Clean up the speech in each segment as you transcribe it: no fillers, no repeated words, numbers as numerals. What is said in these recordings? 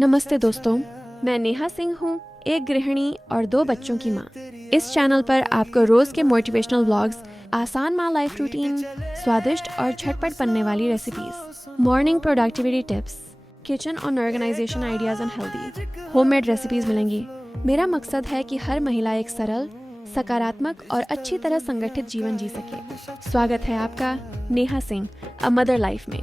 नमस्ते दोस्तों, मैं नेहा सिंह हूँ, एक गृहिणी और 2 बच्चों की माँ। इस चैनल पर आपको रोज के मोटिवेशनल व्लॉग्स, आसान माँ लाइफ रूटीन, स्वादिष्ट और झटपट बनने वाली recipes, morning productivity tips, kitchen और organization ideas and healthy homemade recipes मिलेंगी। मेरा मकसद है कि हर महिला एक सरल, सकारात्मक और अच्छी तरह संगठित जीवन जी सके। स्वागत है आपका Neha Singh a mother life में।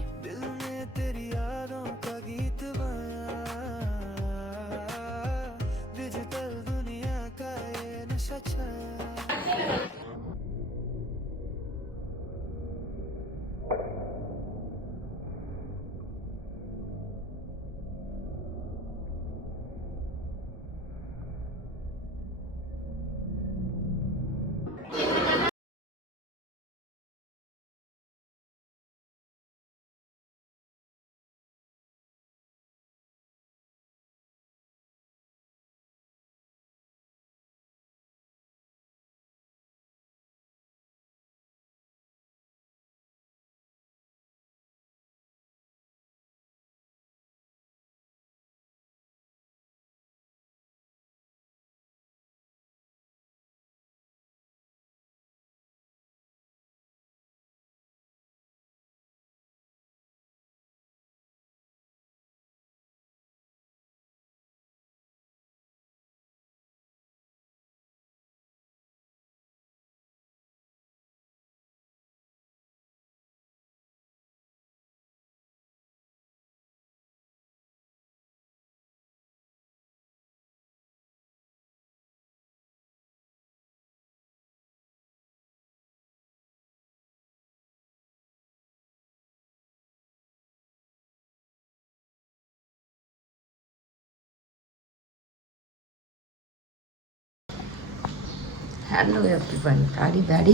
Hello everyone, very very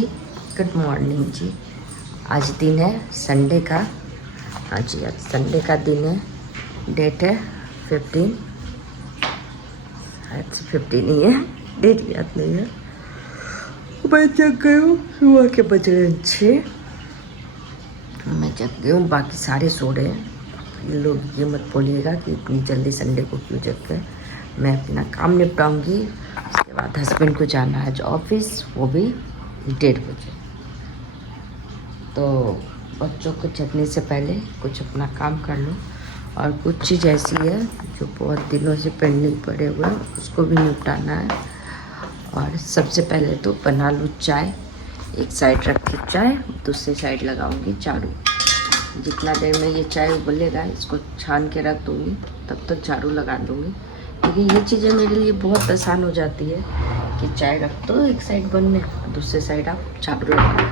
good morning जी। आज दिन है संडे का। हाँ जी, आज संडे का दिन है। डेट है 15, शायद से 15 ही है, डेट याद नहीं है। मैं जग गई हूँ, सुबह के बज रहे 6। मैं जग गई हूँ, बाकी सारे सो रहे हैं। ये लोग ये मत बोलिएगा कि इतनी जल्दी संडे को क्यों जग गए। मैं अपना काम निपटाऊंगी, उसके बाद हस्बैंड को जाना है आज ऑफिस, वो भी 1:30 बजे। तो बच्चों को जगने से पहले कुछ अपना काम कर लो, और कुछ चीज़ ऐसी है जो बहुत दिनों से पेंडिंग पड़े हुए हैं, उसको भी निपटाना है। और सबसे पहले तो बना लूँ चाय। एक साइड रख के चाय, दूसरी साइड लगाऊंगी झाड़ू। जितना देर में ये चाय उबलेगा, इसको छान के रख दूँगी, तब तक झाड़ू लगा दूँगी। क्योंकि ये चीज़ें मेरे लिए बहुत आसान हो जाती है कि चाय रख दो एक साइड बनने, दूसरे साइड आप झाड़ू रख दो,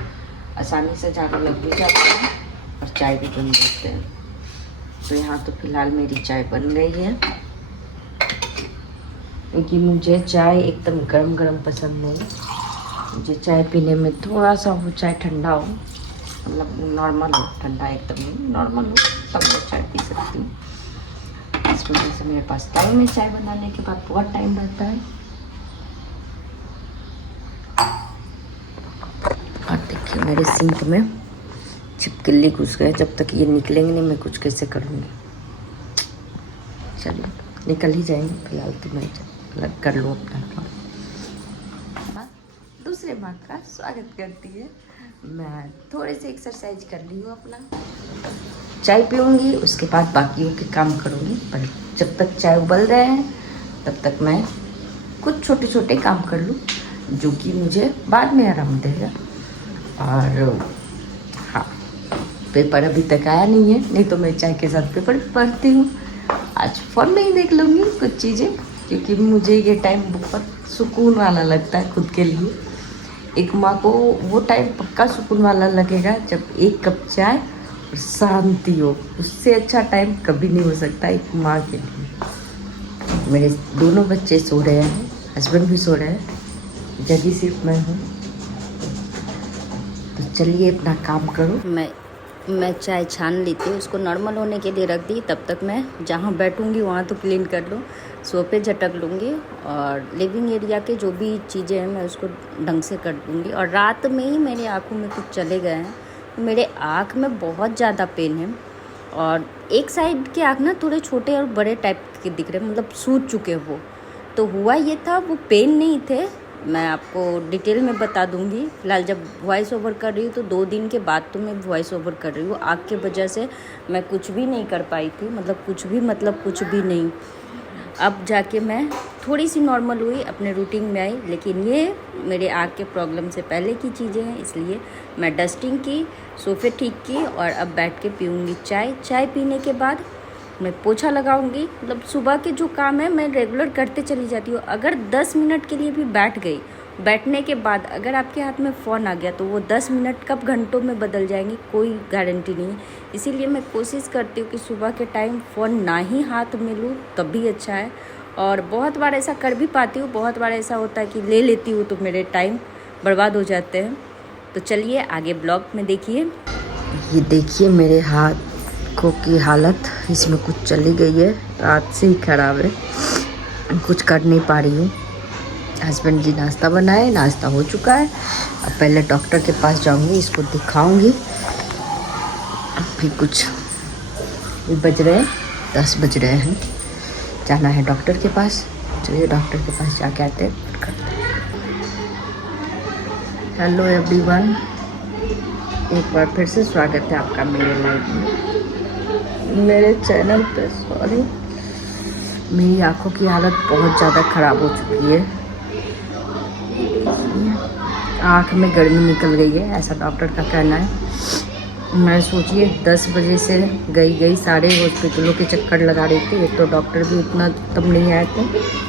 आसानी से झाड़ू लग भी जाती है और चाय भी बन जाते हैं। तो यहाँ तो फिलहाल मेरी चाय बन गई है, क्योंकि मुझे चाय एकदम गरम गरम पसंद नहीं। मुझे चाय पीने में थोड़ा सा वो चाय ठंडा हो, मतलब नॉर्मल हो, ठंडा एकदम नॉर्मल हो, तब मैं चाय पी सकती हूँ। इस वजह से मेरे पास टाइम है, चाय बनाने के बाद बहुत टाइम रहता है। और देखिए मेरे सिंक में छिपकली घुस गए, जब तक ये निकलेंगे नहीं मैं कुछ कैसे करूँगी। चलिए निकल ही जाएंगे, फिलहाल तो मैं कर लूँ अपना काम। दूसरे माँ का स्वागत करती है। मैं थोड़े से एक्सरसाइज कर ली हूँ, अपना चाय पीऊँगी, उसके बाद बाकियों के काम करूँगी। पर जब तक चाय उबल रहे हैं तब तक मैं कुछ छोटे छोटे काम कर लूँ, जो कि मुझे बाद में आराम देगा। और हाँ, पेपर अभी तक आया नहीं है, नहीं तो मैं चाय के साथ पेपर पढ़ती हूँ। आज फ़ोन में ही देख लूँगी कुछ चीज़ें, क्योंकि मुझे ये टाइम बहुत सुकून वाला लगता है खुद के लिए। एक माँ को वो टाइम पक्का सुकून वाला लगेगा जब एक कप चाय और शांति हो। उससे अच्छा टाइम कभी नहीं हो सकता एक माँ के लिए। मेरे दोनों बच्चे सो रहे हैं, हस्बैंड भी सो रहे हैं, जगी सिर्फ मैं हूँ। तो चलिए अपना काम करो। मैं चाय छान ली थी, उसको नॉर्मल होने के लिए रख दी। तब तक मैं जहाँ बैठूँगी वहाँ तो क्लीन कर लूँ, सोफे झटक लूँगी, और लिविंग एरिया के जो भी चीज़ें हैं मैं उसको ढंग से कर दूँगी। और रात में ही मेरी आँखों में कुछ चले गए हैं, मेरे आँख में बहुत ज़्यादा पेन है, और एक साइड के आँख ना थोड़े छोटे और बड़े टाइप के दिख रहे, मतलब सूज चुके वो। तो हुआ ये था, वो पेन नहीं थे, मैं आपको डिटेल में बता दूंगी। फ़िलहाल जब वॉइस ओवर कर रही हूँ तो 2 दिन के बाद तो मैं वॉइस ओवर कर रही हूँ। आग की वजह से मैं कुछ भी नहीं कर पाई थी, मतलब कुछ भी नहीं। अब जाके मैं थोड़ी सी नॉर्मल हुई, अपने रूटीन में आई। लेकिन ये मेरे आग के प्रॉब्लम से पहले की चीज़ें हैं, इसलिए मैं डस्टिंग की, सोफ़े ठीक की और अब बैठ के पीऊँगी चाय। चाय पीने के बाद मैं पोछा लगाऊंगी। मतलब सुबह के जो काम है मैं रेगुलर करते चली जाती हूँ। अगर 10 मिनट के लिए भी बैठ गई, बैठने के बाद अगर आपके हाथ में फ़ोन आ गया तो वो 10 मिनट कब घंटों में बदल जाएंगे, कोई गारंटी नहीं है। इसीलिए मैं कोशिश करती हूँ कि सुबह के टाइम फ़ोन ना ही हाथ में लूँ, तब भी अच्छा है। और बहुत बार ऐसा कर भी पाती हूँ, बहुत बार ऐसा होता है कि ले लेती हूँ तो मेरे टाइम बर्बाद हो जाते हैं। तो चलिए आगे ब्लॉग में देखिए। ये देखिए मेरे हाथ को की हालत, इसमें कुछ चली गई है, रात से ही ख़राब है, कुछ कर नहीं पा रही हूँ। हस्बैंड जी नाश्ता बनाए, नाश्ता हो चुका है। अब पहले डॉक्टर के पास जाऊँगी, इसको दिखाऊँगी। अभी कुछ बज रहे हैं, 10 बज रहे हैं, जाना है डॉक्टर के पास। चलिए डॉक्टर के पास जाके आते हैं। हेलो एवरीवन, एक बार फिर से स्वागत है आपका मेरे लाइफ में, मेरे चैनल पे। सॉरी, मेरी आँखों की हालत बहुत ज़्यादा ख़राब हो चुकी है। आँख में गर्मी निकल गई है, ऐसा डॉक्टर का कहना है। मैं सोचिए 10 बजे से गई सारे हॉस्पिटलों के चक्कर लगा रही थी। एक तो डॉक्टर भी उतना तब नहीं आए थे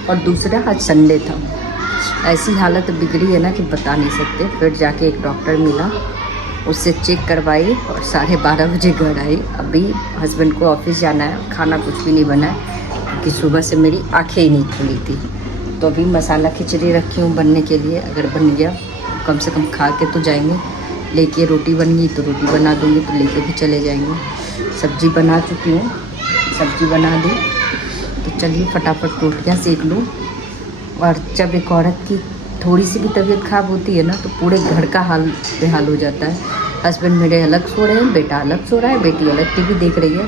और दूसरा आज संडे था। ऐसी हालत बिगड़ी है ना कि बता नहीं सकते। फिर जाके एक डॉक्टर मिला, उससे चेक करवाई और 12:30 बजे घर आई। अभी हस्बैंड को ऑफिस जाना है, खाना कुछ भी नहीं बना है क्योंकि सुबह से मेरी आँखें ही नहीं खुली थी। तो अभी मसाला खिचड़ी रखी हूँ बनने के लिए, अगर बन गया कम से कम खा के तो जाएंगे। लेके रोटी बन गई तो रोटी बना दूँगी, तो लेके भी चले जाएंगे। सब्जी बना चुकी हूँ, सब्जी बना दी। तो चलिए फटाफट रोटियाँ सेक लूँ। और जब एक औरत की थोड़ी सी भी तबीयत ख़राब होती है ना तो पूरे घर का हाल बेहाल हो जाता है। हस्बैंड मेरे अलग सो रहे हैं, बेटा अलग सो रहा है, बेटी अलग टीवी देख रही है।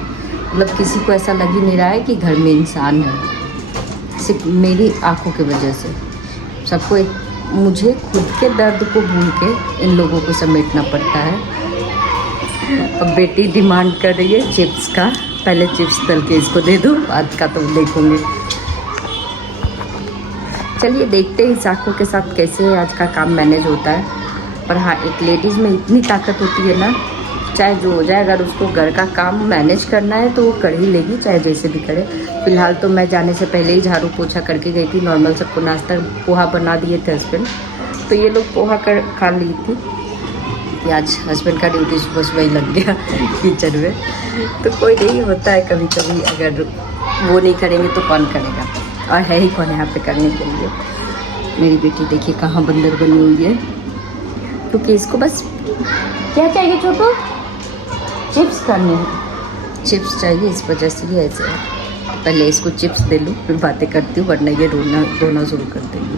मतलब किसी को ऐसा लग ही नहीं रहा है कि घर में इंसान है, सिर्फ मेरी आँखों की वजह से। सबको मुझे खुद के दर्द को भूल के इन लोगों को समेटना पड़ता है। अब बेटी डिमांड कर रही है चिप्स का, पहले चिप्स तल के इसको दे दूँ, बाद का तो देखूँगी। चलिए देखते हैं इस आँखों के साथ कैसे आज का काम मैनेज होता है। पर हाँ, एक लेडीज़ में इतनी ताकत होती है ना, चाहे जो हो जाए, अगर उसको घर का काम मैनेज करना है तो वो कर ही लेगी, चाहे जैसे भी करे। फ़िलहाल तो मैं जाने से पहले ही झाड़ू पोछा करके गई थी। नॉर्मल सबको नाश्ता पोहा बना दिए थे हस्बैंड, तो ये लोग पोहा खा ली थी कि आज हस्बैंड का ड्यूटी सुबह सुबह ही लग गया किचन में। तो कोई नहीं, होता है कभी कभी, अगर वो नहीं करेंगे तो कौन करेगा, और है ही कौन यहाँ पे करने के लिए। मेरी बेटी देखिए कहाँ बंदर बनी हुई है। तो कि इसको बस क्या चाहिए छोटू, चिप्स करने हैं, चिप्स चाहिए, इस वजह से ही ऐसे है। पहले इसको चिप्स दे लूँ फिर बातें करती हूँ, वरना ये रोना शुरू कर देंगे।